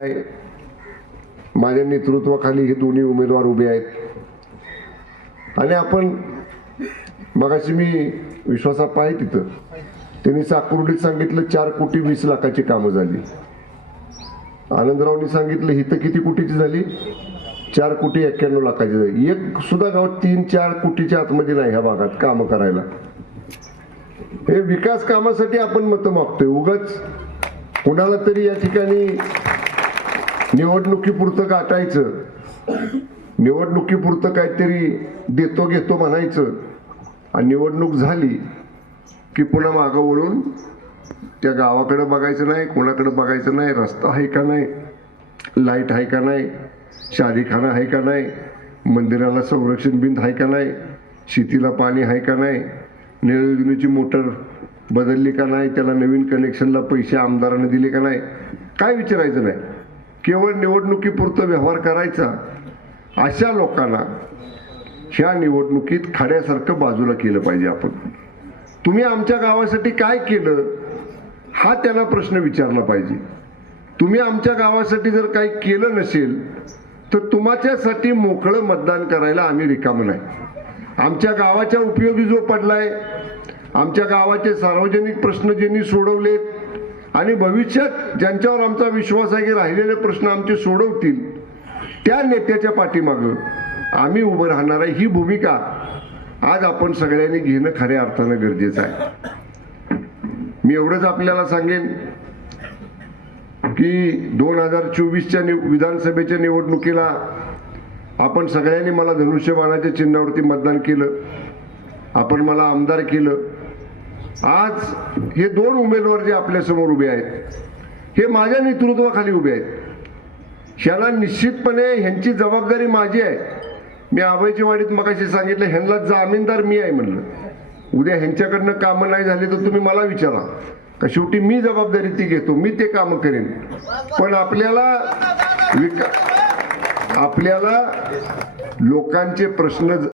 माझ्या नेतृत्वाखाली हे दोन्ही उमेदवार उभे आहेत आणि आपण मगाशी मी विश्वासाप्पा आहे तिथं त्यांनी साकुर्डीत सांगितलं 4,20,00,000ची कामं झाली. आनंदरावनी सांगितलं हिथं किती कोटीची झाली, 4,91,00,000ची झाली. एक सुद्धा गाव 3-4 कोटीच्या आतमध्ये नाही ह्या भागात कामं करायला. हे विकास कामासाठी आपण मतं मागतोय. उगाच कुणाला तरी या ठिकाणी निवडणुकीपुरतं गाठायचं, निवडणुकीपुरतं काहीतरी देतो घेतो म्हणायचं आणि निवडणूक झाली की पुन्हा मागं वळून त्या गावाकडे बघायचं नाही, कोणाकडे बघायचं नाही, रस्ता आहे का नाही, लाईट आहे का नाही, शारीखाना आहे का नाही, मंदिराला संरक्षण भिंत आहे का नाही, शेतीला पाणी आहे का नाही, नळ योजनेची मोटर बदलली का नाही, त्याला नवीन कनेक्शनला पैसे आमदारांनी दिले का नाही, काय विचारायचं नाही. केवळ निवडणुकीपुरतं व्यवहार करायचा. अशा लोकांना ह्या निवडणुकीत खड्यासारखं बाजूला केलं पाहिजे. आपण तुम्ही आमच्या गावासाठी काय केलं हा त्यांना प्रश्न विचारला पाहिजे. तुम्ही आमच्या गावासाठी जर काही केलं नसेल तर तुमच्यासाठी मोकळं मतदान करायला आम्ही रिकामं नाही. आमच्या गावाच्या उपयोगी जो पडलाय, आमच्या गावाचे सार्वजनिक प्रश्न ज्यांनी सोडवलेत आणि भविष्यात ज्यांच्यावर आमचा विश्वास आहे की राहिलेले प्रश्न आमचे सोडवतील त्या नेत्याच्या पाठीमागं आम्ही उभं राहणार आहे. ही भूमिका आज आपण सगळ्यांनी घेणं खऱ्या अर्थानं गरजेचं आहे. मी एवढंच आपल्याला सांगेन की 2024च्या विधानसभेच्या निवडणुकीला आपण सगळ्यांनी मला धनुष्यबाणाच्या चिन्हावरती मतदान केलं, आपण मला आमदार केलं. आज हे दोन उमेदवार जे आपल्या समोर उभे आहेत हे माझ्या नेतृत्वाखाली उभे आहेत. ह्याला निश्चितपणे ह्यांची जबाबदारी माझी आहे. मी आबाईच्या वाडीत मगाशी सांगितलं ह्यांना जामीनदार मी आहे म्हणलं. उद्या ह्यांच्याकडनं कामं नाही झाले तर तुम्ही मला विचारा, का शेवटी मी जबाबदारी ती घेतो, मी ते कामं करेन. पण आपल्याला लोकांचे प्रश्न